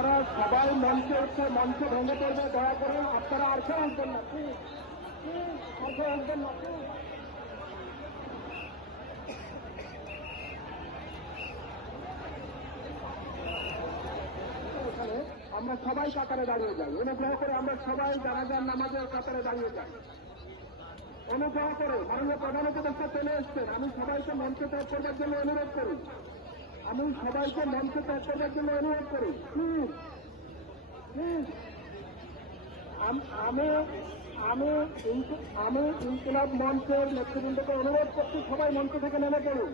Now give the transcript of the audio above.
আপনারা সবাই মঞ্চে উঠছে, মঞ্চ ভেঙে পড়বে, দয়া করে আপনারা আর কেউ আসবেন না, আর কেউ আসবেন না। আমরা সবাই কাতারে দাঁড়িয়ে যাই, অনুগ্রহ করে আমরা সবাই জানাজার নামাজের কাতারে দাঁড়িয়ে যাই। অনুগ্রহ করে মাননীয় প্রধান উপদেষ্টা চলে এসছেন, আমি সবাইকে মঞ্চ ত্যাগ করবার জন্য অনুরোধ করি, আমি সবাইকে মঞ্চ ত্যাগ করবার জন্য অনুরোধ করি। আমি আমি ইনকিলাব মঞ্চের নেতৃবৃন্দকে অনুরোধ করছি, সবাই মঞ্চ থেকে নেমে পড়ুন।